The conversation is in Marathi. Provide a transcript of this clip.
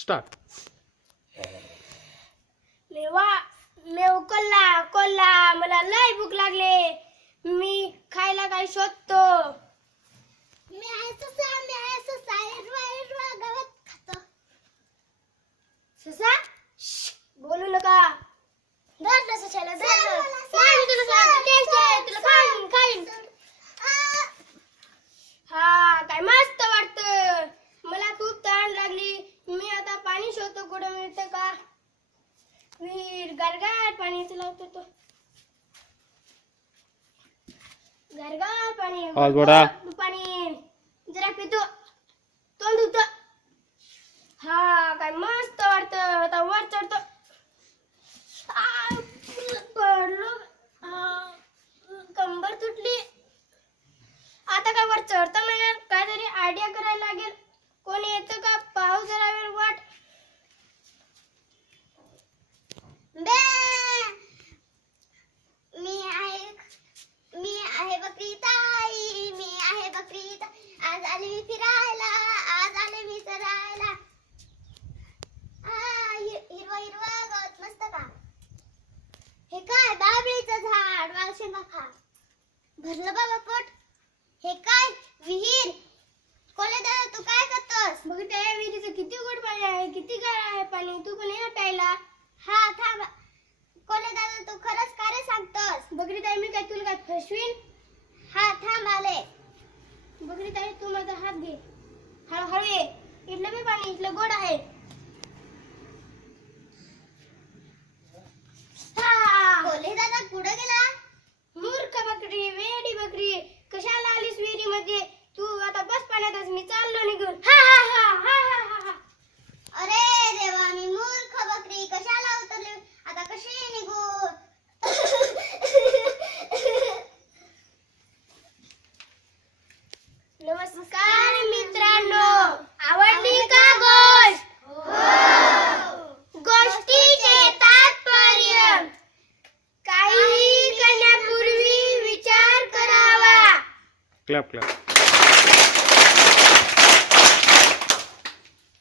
स्टार्ट. मेव कोल्हा मला लय भूक लागले. मी खायला काय शोधतो. मी आहे ससा हिरवा गवत खातो. ससा बोलू नका. धर सशाला धर. तुला खाईन. हा काय मस्त वाटतं. मला खूप तहान लागली. मी आता पाणी शोधतो कुठं मिळतं का. विहीर गारगार पाणी चलावतो तो. गारगार पाणी पाणी जरा पितो. तोंड धुतो. हा काय मस्त वाटतं. आता वर चढतो. पडलो. कंबर तुटली. आता काय वर चढता म्हणणार. काहीतरी आयडिया करायला लागेल. कोणी येतं का पाहू जरा वेळ वाट. मी आहे बकरी ताई. आज आले मी फिरायला. आज आले मी चरायला. हिरवा गवत मस्त का. हे काय बाबळीचं झाड. वाल शेंगा खा. भरलं बाबा पोट. हे काय विहीर. कोले दादा तू काय करतोस. बघ त्या विहिरीचं किती गोड पाणी आहे. किती गार आहे पाणी. तू पण ये प्यायला. हा थांब. कोले दादा तू खरंच काय रे सांगतोस. बघरी ताई मी काय तुला काय फसवीन. हा थांब आले. बघरी ताई तू माझा हात घे. हळूहळू ये. इथलं बी पाणी इथलं गोड आहे. कोले दादा कुठे गेला. मूर्ख बकरी वेडी बकरी कशाला आलीस विहिरीमध्ये. तू आता बस पाण्यातच. मी चाललो निघून. अरे देवा मी मूर्ख बकरी कशाला उतरले. आता कशी निघू. नमस्कार मित्रांनो. आवडली का गोष्ट. गोष्टीचे तात्पर्य. काहीही करण्यापूर्वी विचार करावा. क्लॅप.